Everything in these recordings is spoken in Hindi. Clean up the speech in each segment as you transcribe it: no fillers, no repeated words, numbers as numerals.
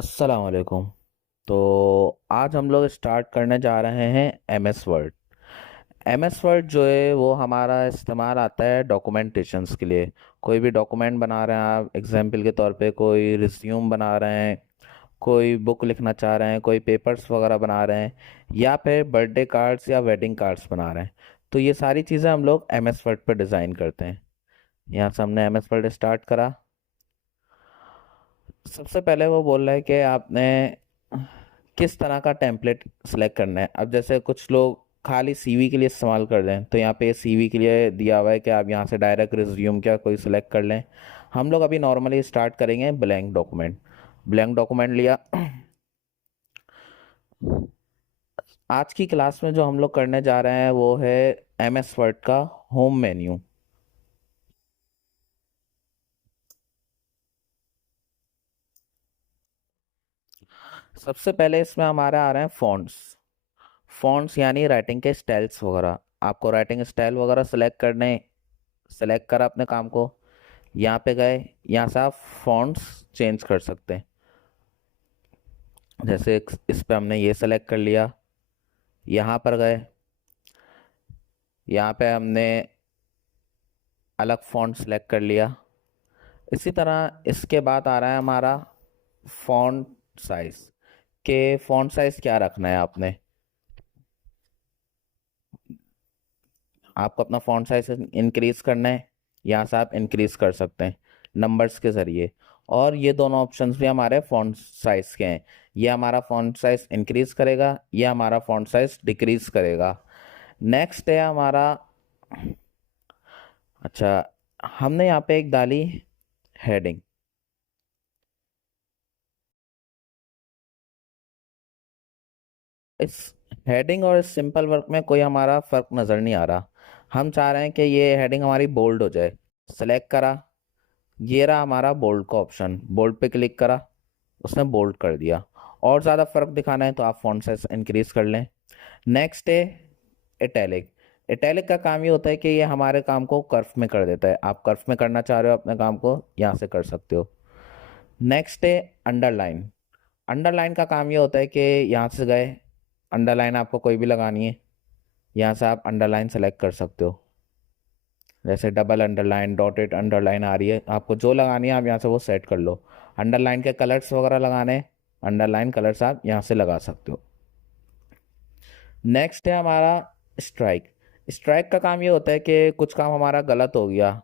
अस्सलाम वालेकुम। तो आज हम लोग स्टार्ट करने जा रहे हैं एमएस वर्ड। एमएस वर्ड जो है वो हमारा इस्तेमाल आता है डॉक्यूमेंटेशंस के लिए। कोई भी डॉक्यूमेंट बना रहे हैं आप, एग्जाम्पल के तौर पे कोई रिज्यूम बना रहे हैं, कोई बुक लिखना चाह रहे हैं, कोई पेपर्स वगैरह बना रहे हैं, या फिर बर्थडे कार्ड्स या वेडिंग कार्ड्स बना रहे हैं। तो ये सारी चीज़ें हम लोग एमएस वर्ड पर डिज़ाइन करते हैं। यहाँ से हमने एमएस वर्ड स्टार्ट करा। सबसे पहले वो बोल रहा है कि आपने किस तरह का टेम्पलेट सेलेक्ट करना है। अब जैसे कुछ लोग खाली सीवी के लिए इस्तेमाल कर रहे हैं, तो यहाँ पे सीवी के लिए दिया हुआ है कि आप यहाँ से डायरेक्ट रिज्यूम क्या कोई सिलेक्ट कर लें। हम लोग अभी नॉर्मली स्टार्ट करेंगे ब्लैंक डॉक्यूमेंट। ब्लैंक डॉक्यूमेंट लिया। आज की क्लास में जो हम लोग करने जा रहे हैं वो है एमएस वर्ड का होम मेन्यू। सबसे पहले इसमें हमारे आ रहे हैं फॉन्ट्स। फॉन्ट्स यानी राइटिंग के स्टाइल्स वगैरह। आपको राइटिंग स्टाइल वगैरह सेलेक्ट करने, सेलेक्ट करा अपने काम को, यहाँ पे गए, यहाँ से आप फॉन्ट्स चेंज कर सकते हैं। जैसे इस पे हमने ये सेलेक्ट कर लिया, यहाँ पर गए, यहाँ पे हमने अलग फॉन्ट सेलेक्ट कर लिया। इसी तरह इसके बाद आ रहा है हमारा फॉन्ट साइज। के फॉन्ट साइज क्या रखना है आपने, आपको अपना फॉन्ट साइज इंक्रीज करना है, यहाँ से आप इंक्रीज कर सकते हैं नंबर्स के ज़रिए। और ये दोनों ऑप्शंस भी हमारे फॉन्ट साइज के हैं। ये हमारा फॉन्ट साइज इंक्रीज करेगा, ये हमारा फॉन्ट साइज डिक्रीज करेगा। नेक्स्ट है हमारा, अच्छा, हमने यहाँ पे एक डाली हेडिंग। इस हेडिंग और इस सिंपल वर्क में कोई हमारा फ़र्क नज़र नहीं आ रहा। हम चाह रहे हैं कि ये हेडिंग हमारी बोल्ड हो जाए। सेलेक्ट करा, ये रहा हमारा बोल्ड का ऑप्शन। बोल्ड पे क्लिक करा, उसने बोल्ड कर दिया। और ज़्यादा फर्क दिखाना है तो आप फॉन्ट साइज इंक्रीज कर लें। नेक्स्ट है इटैलिक। इटैलिक का काम ये होता है कि ये हमारे काम को कर्व में कर देता है। आप कर्व में करना चाह रहे हो अपने काम को, यहाँ से कर सकते हो। नेक्स्ट है अंडरलाइन। अंडरलाइन का काम ये होता है कि यहाँ से गए, अंडरलाइन आपको कोई भी लगानी है, यहाँ से आप अंडरलाइन सेलेक्ट कर सकते हो। जैसे डबल अंडरलाइन, डॉटेड अंडरलाइन आ रही है, आपको जो लगानी है आप यहाँ से वो सेट कर लो। अंडरलाइन के कलर्स वगैरह लगाने हैं, अंडरलाइन कलर्स आप यहाँ से लगा सकते हो। नेक्स्ट है हमारा स्ट्राइक। स्ट्राइक का काम ये होता है कि कुछ काम हमारा गलत हो गया,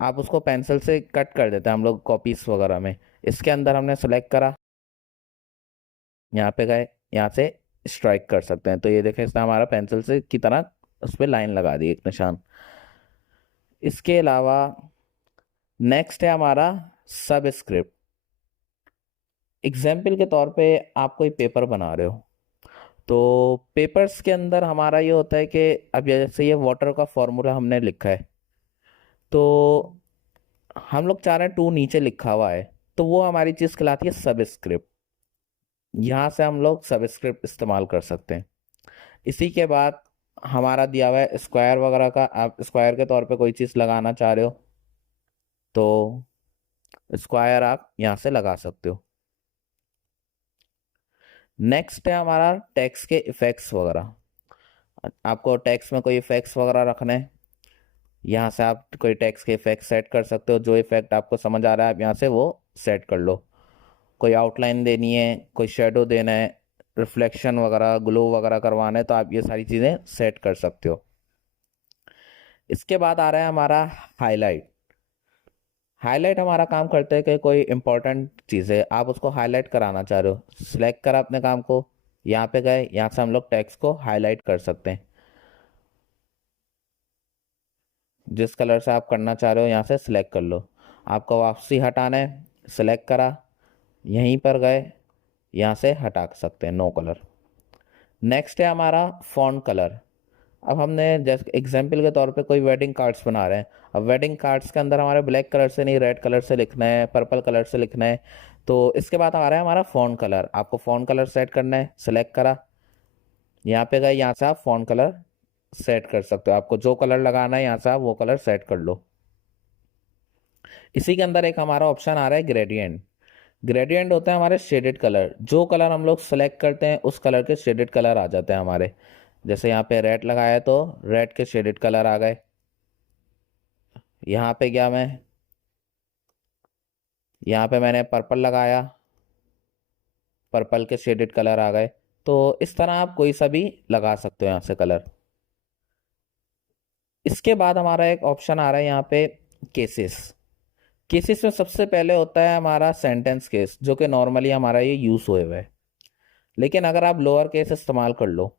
आप उसको पेंसिल से कट कर देते हैं हम लोग कॉपीज वगैरह में। इसके अंदर हमने सेलेक्ट करा, यहाँ पे गए, यहाँ से स्ट्राइक कर सकते हैं। तो ये देखें, इसने हमारा पेंसिल से की तरह उस पर लाइन लगा दी, एक निशान। इसके अलावा नेक्स्ट है हमारा सब स्क्रिप्ट। एग्जाम्पल के तौर पे आप कोई पेपर बना रहे हो, तो पेपर्स के अंदर हमारा ये होता है कि अब जैसे ये वाटर का फॉर्मूला हमने लिखा है, तो हम लोग चाह रहे हैं टू नीचे लिखा हुआ है, तो वो हमारी चीज़ कहलाती है सब स्क्रिप्ट। यहाँ से हम लोग सब स्क्रिप्ट इस्तेमाल कर सकते हैं। इसी के बाद हमारा दिया हुआ है स्क्वायर वगैरह का। आप स्क्वायर के तौर पे कोई चीज़ लगाना चाह रहे हो तो स्क्वायर आप यहाँ से लगा सकते हो। नेक्स्ट है हमारा टेक्स्ट के इफेक्ट्स वगैरह। आपको टेक्स्ट में कोई इफेक्ट्स वगैरह रखने हैं, यहाँ से आप कोई टेक्स्ट के इफेक्ट सेट कर सकते हो। जो इफेक्ट आपको समझ आ रहा है आप यहाँ से वो सेट कर लो। कोई आउटलाइन देनी है, कोई शेडो देना है, रिफ्लेक्शन वगैरह, ग्लो वगैरह करवाना है, तो आप ये सारी चीज़ें सेट कर सकते हो। इसके बाद आ रहा है हमारा हाईलाइट। हाईलाइट हमारा काम करता है कि कोई इंपॉर्टेंट चीज़ है, आप उसको हाईलाइट कराना चाह रहे हो। सिलेक्ट करा अपने काम को, यहाँ पे गए, यहाँ से हम लोग टेक्स्ट को हाईलाइट कर सकते हैं। जिस कलर से आप करना चाह रहे हो यहाँ से सिलेक्ट कर लो। आपको वापसी हटाना है, सिलेक्ट करा, यहीं पर गए, यहाँ से हटा सकते हैं, नो कलर। नेक्स्ट है हमारा फॉन्ट कलर। अब हमने जैसे एग्जाम्पल के तौर पे कोई वेडिंग कार्ड्स बना रहे हैं। अब वेडिंग कार्ड्स के अंदर हमारे ब्लैक कलर से नहीं, रेड कलर से लिखना है, पर्पल कलर से लिखना है। तो इसके बाद आ रहा है हमारा फॉन्ट कलर। आपको फॉन्ट कलर सेट करना है, सिलेक्ट करा, यहाँ पे गए, यहाँ से आप फॉन्ट कलर सेट कर सकते हो। आपको जो कलर लगाना है यहाँ से आप वो कलर सेट कर लो। इसी के अंदर एक हमारा ऑप्शन आ रहा है ग्रेडियंट। ग्रेडियंट होते हैं हमारे शेडेड कलर, जो कलर हम लोग सेलेक्ट करते हैं उस कलर के शेडेड कलर आ जाते हैं हमारे। जैसे यहाँ पे रेड लगाया है तो रेड के शेडेड कलर आ गए। यहाँ पे गया मैं, यहाँ पे मैंने पर्पल लगाया, पर्पल के शेडेड कलर आ गए। तो इस तरह आप कोई सा भी लगा सकते हो यहाँ से कलर। इसके बाद हमारा एक ऑप्शन आ रहा है यहाँ पे केसेस। केसेस में सबसे पहले होता है हमारा सेंटेंस केस, जो कि नॉर्मली हमारा ये यूज हुए हुए है। लेकिन अगर आप लोअर केस इस्तेमाल कर लो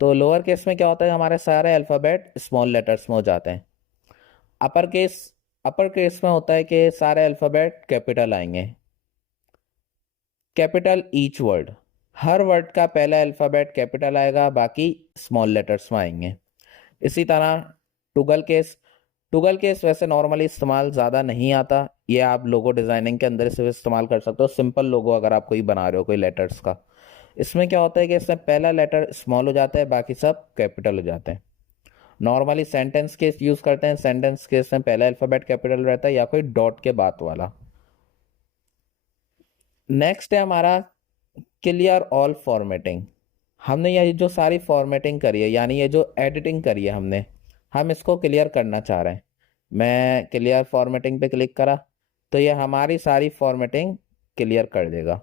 तो लोअर केस में क्या होता है, हमारे सारे अल्फ़ाबेट स्मॉल लेटर्स में हो जाते हैं। अपर केस अपर केस में होता है कि सारे अल्फ़ाबेट कैपिटल आएंगे। कैपिटल ईच वर्ड, हर वर्ड का पहला अल्फ़ाबेट कैपिटल आएगा, बाकी स्मॉल लेटर्स में आएंगे। इसी तरह टुगल केस। टुगल केस वैसे नॉर्मली इस्तेमाल ज़्यादा नहीं आता, ये आप लोगो डिज़ाइनिंग के अंदर से इस्तेमाल कर सकते हो। सिंपल लोगो अगर आप कोई बना रहे हो कोई लेटर्स का, इसमें क्या होता है कि इसमें पहला लेटर स्मॉल हो जाता है, बाकी सब कैपिटल हो जाते हैं। नॉर्मली सेंटेंस केस यूज़ करते हैं, सेंटेंस केस में पहला अल्फ़ाबेट कैपिटल रहता है या कोई डॉट के बाद वाला। नेक्स्ट है हमारा क्लियर ऑल फॉर्मेटिंग। हमने ये जो सारी फॉर्मेटिंग करी है, यानी ये जो एडिटिंग करी है हमने, हम इसको क्लियर करना चाह रहे हैं। मैं क्लियर फॉर्मेटिंग पे क्लिक करा तो ये हमारी सारी फॉर्मेटिंग क्लियर कर देगा।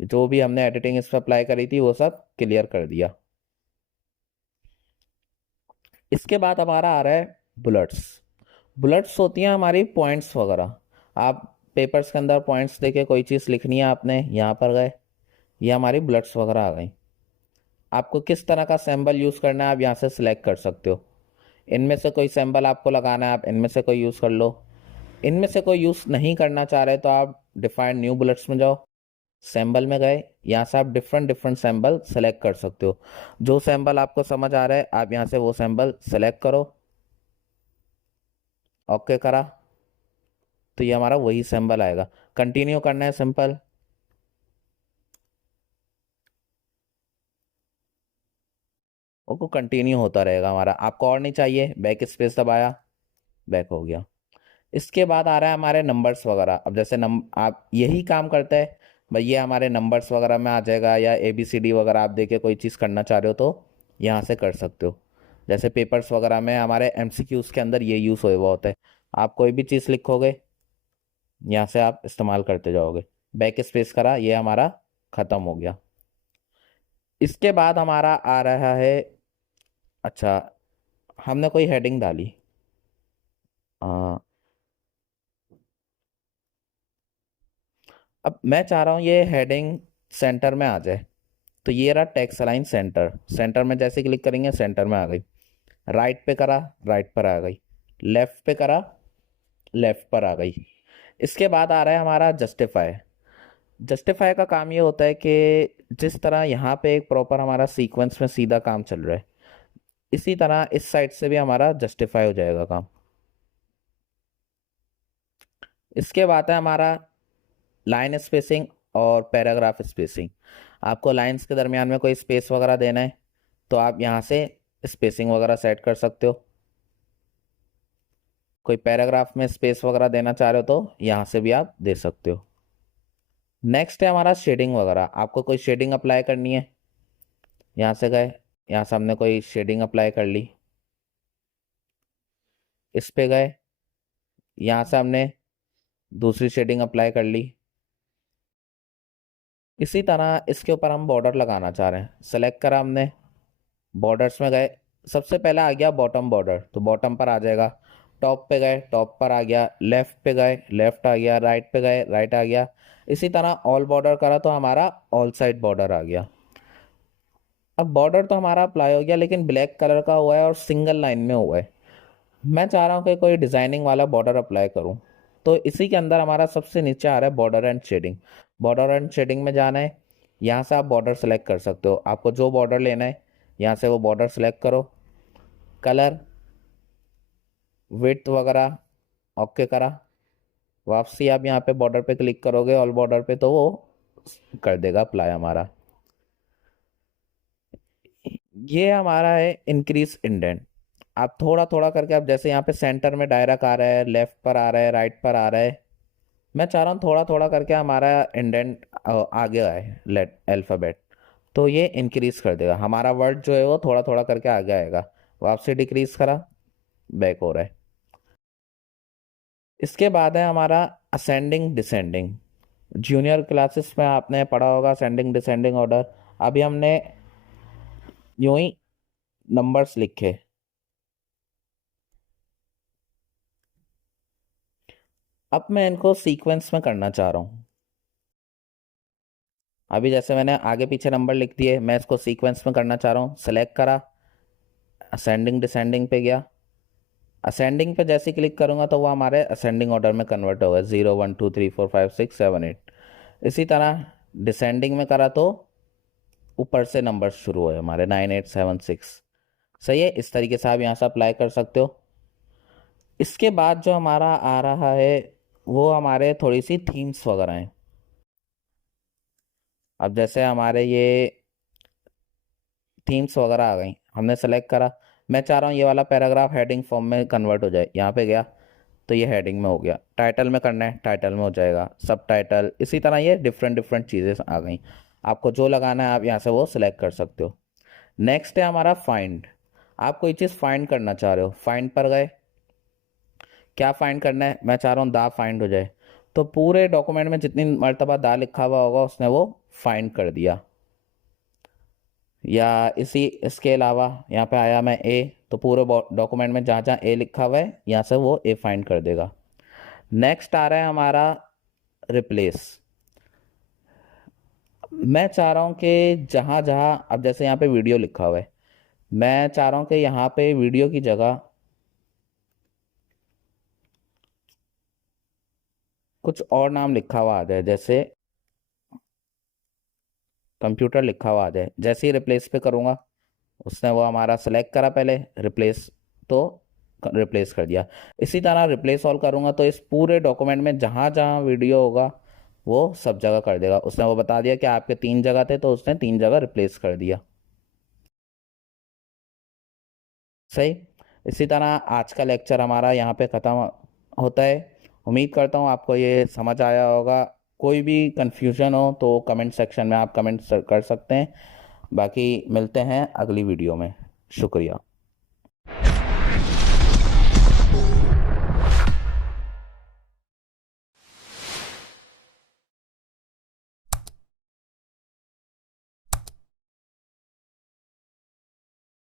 जो भी हमने एडिटिंग इस पर अप्लाई करी थी वो सब क्लियर कर दिया। इसके बाद हमारा आ रहा है बुलेट्स। बुलेट्स होती हैं हमारी पॉइंट्स वगैरह। आप पेपर्स के अंदर पॉइंट्स देके कोई चीज़ लिखनी है आपने, यहाँ पर गए, ये हमारी बुलेट्स वगैरह आ गई। आपको किस तरह का सिंबल यूज़ करना है आप यहाँ से सिलेक्ट कर सकते हो। इनमें से कोई सिंबल आपको लगाना है, आप इनमें से कोई यूज़ कर लो। इनमें से कोई यूज़ नहीं करना चाह रहे तो आप डिफाइन न्यू बुलेट्स में जाओ, सिंबल में गए, यहाँ से आप डिफरेंट डिफरेंट सिंबल सेलेक्ट कर सकते हो। जो सिंबल आपको समझ आ रहा है आप यहाँ से वो सिंबल सेलेक्ट करो, ओके करा तो ये हमारा वही सिंबल आएगा। कंटिन्यू करना है सिंपल, वो कंटिन्यू होता रहेगा हमारा। आपको और नहीं चाहिए, बैक स्पेस दबाया, बैक हो गया। इसके बाद आ रहा है हमारे नंबर्स वगैरह। अब जैसे आप यही काम करते हैं भाई, ये हमारे नंबर्स वगैरह में आ जाएगा, या ABCD वगैरह आप देके कोई चीज़ करना चाह रहे हो तो यहाँ से कर सकते हो। जैसे पेपर्स वगैरह में हमारे MCQs के अंदर ये यूज़ हुआ होता है। आप कोई भी चीज़ लिखोगे यहाँ से आप इस्तेमाल करते जाओगे। बैक स्पेस करा, ये हमारा ख़त्म हो गया। इसके बाद हमारा आ रहा है, अच्छा हमने कोई हेडिंग डाली, आ, अब मैं चाह रहा हूँ ये हेडिंग सेंटर में आ जाए। तो ये रहा टेक्स्ट अलाइन सेंटर। सेंटर में जैसे क्लिक करेंगे सेंटर में आ गई। राइट पे करा, राइट पर आ गई। लेफ्ट पे करा, लेफ्ट पर आ गई। इसके बाद आ रहा है हमारा जस्टिफाई। जस्टिफाई का काम ये होता है कि जिस तरह यहाँ पे एक प्रॉपर हमारा सीक्वेंस में सीधा काम चल रहा है, इसी तरह इस साइड से भी हमारा जस्टिफाई हो जाएगा काम। इसके बाद है हमारा लाइन स्पेसिंग और पैराग्राफ स्पेसिंग। आपको लाइंस के दरमियान में कोई स्पेस वगैरह देना है तो आप यहाँ से स्पेसिंग वगैरह सेट कर सकते हो। कोई पैराग्राफ में स्पेस वगैरह देना चाह रहे हो तो यहाँ से भी आप दे सकते हो। नेक्स्ट है हमारा शेडिंग वगैरह। आपको कोई शेडिंग अप्लाई करनी है, यहाँ से गए, यहाँ से हमने कोई शेडिंग अप्लाई कर ली, इस पे गए, यहाँ से हमने दूसरी शेडिंग अप्लाई कर ली। इसी तरह इसके ऊपर हम बॉर्डर लगाना चाह रहे हैं, सेलेक्ट करा हमने, बॉर्डर्स में गए, सबसे पहला आ गया बॉटम बॉर्डर तो बॉटम पर आ जाएगा। टॉप पे गए, टॉप पर आ गया। लेफ्ट पे गए, लेफ्ट आ गया। राइट पे गए, राइट आ गया। इसी तरह ऑल बॉर्डर करा तो हमारा ऑल साइड बॉर्डर आ गया। अब बॉर्डर तो हमारा अप्लाई हो गया, लेकिन ब्लैक कलर का हुआ है और सिंगल लाइन में हुआ है। मैं चाह रहा हूँ कि कोई डिजाइनिंग वाला बॉर्डर अप्लाई करूँ, तो इसी के अंदर हमारा सबसे नीचे आ रहा है border and shading. Border and shading में जाना है, यहाँ से आप बॉर्डर सेलेक्ट कर सकते हो। आपको जो बॉर्डर लेना है यहाँ से वो बॉर्डर सेलेक्ट करो, कलर, विड्थ वगैरह ओके करा। वापसी आप यहाँ पे बॉर्डर पे क्लिक करोगे ऑल बॉर्डर पे तो वो कर देगा अप्लाई हमारा। ये हमारा है इंक्रीज इंडेंट। आप थोड़ा थोड़ा करके, आप जैसे यहाँ पे सेंटर में डायरेक्ट आ रहा है, लेफ्ट पर आ रहा है, राइट पर आ रहा है, मैं चाह रहा हूँ थोड़ा थोड़ा करके हमारा इंडेंट आगे आए लेट अल्फ़ाबेट, तो ये इंक्रीज कर देगा, हमारा वर्ड जो है वो थोड़ा थोड़ा करके आगे आएगा। वापसी डिक्रीज करा, बैक हो रहा है। इसके बाद है हमारा असेंडिंग डिसेंडिंग। जूनियर क्लासेस में आपने पढ़ा होगा असेंडिंग डिसेंडिंग ऑर्डर। अभी हमने यूं ही नंबर्स लिखे, अब मैं इनको सीक्वेंस में करना चाह रहा हूँ। अभी जैसे मैंने आगे पीछे नंबर लिख दिए, मैं इसको सीक्वेंस में करना चाह रहा हूँ। सेलेक्ट करा, असेंडिंग डिसेंडिंग पे गया। असेंडिंग पे जैसे क्लिक करूंगा तो वो हमारे असेंडिंग ऑर्डर में कन्वर्ट होगा, 0 1 2 3 4 5 6 7 8। इसी तरह डिसेंडिंग में करा तो ऊपर से नंबर शुरू हुए हमारे 9 8 7 6। सही है, इस तरीके से आप यहाँ से अप्लाई कर सकते हो। इसके बाद जो हमारा आ रहा है वो हमारे थोड़ी सी थीम्स वगैरह हैं। अब जैसे हमारे ये थीम्स वगैरह आ गई, हमने सेलेक्ट करा। मैं चाह रहा हूँ ये वाला पैराग्राफ हेडिंग फॉर्म में कन्वर्ट हो जाए, यहाँ पे गया तो ये हेडिंग में हो गया। टाइटल में करना है, टाइटल में हो जाएगा। सब टाइटल, इसी तरह ये डिफरेंट डिफरेंट चीज़ें आ गई। आपको जो लगाना है आप यहाँ से वो सिलेक्ट कर सकते हो। नेक्स्ट है हमारा फाइंड। आप कोई चीज़ फाइंड करना चाह रहे हो, फाइंड पर गए। क्या फाइंड करना है, मैं चाह रहा हूँ दा फाइंड हो जाए, तो पूरे डॉक्यूमेंट में जितनी मर्तबा दा लिखा हुआ होगा उसने वो फाइंड कर दिया। या इसके अलावा यहाँ पे आया मैं ए, तो पूरे डॉक्यूमेंट में जहाँ जहाँ ए लिखा हुआ है यहाँ से वो ए फाइंड कर देगा। नेक्स्ट आ रहा है हमारा रिप्लेस। मैं चाह रहा हूँ कि जहाँ जहाँ, अब जैसे यहाँ पे वीडियो लिखा हुआ है, मैं चाह रहा हूँ कि यहाँ पे वीडियो की जगह कुछ और नाम लिखा हुआ आ जाए, जैसे कंप्यूटर लिखा हुआ आ जाए। जैसे ही रिप्लेस पे करूँगा उसने वो हमारा सेलेक्ट करा पहले रिप्लेस, तो रिप्लेस कर दिया। इसी तरह रिप्लेस ऑल करूँगा तो इस पूरे डॉक्यूमेंट में जहाँ जहाँ वीडियो होगा वो सब जगह कर देगा। उसने वो बता दिया कि आपके 3 जगह थे तो उसने 3 जगह रिप्लेस कर दिया। सही। इसी तरह आज का लेक्चर हमारा यहाँ पे ख़त्म होता है। उम्मीद करता हूँ आपको ये समझ आया होगा। कोई भी कंफ्यूजन हो तो कमेंट सेक्शन में आप कमेंट कर सकते हैं। बाकी मिलते हैं अगली वीडियो में। शुक्रिया।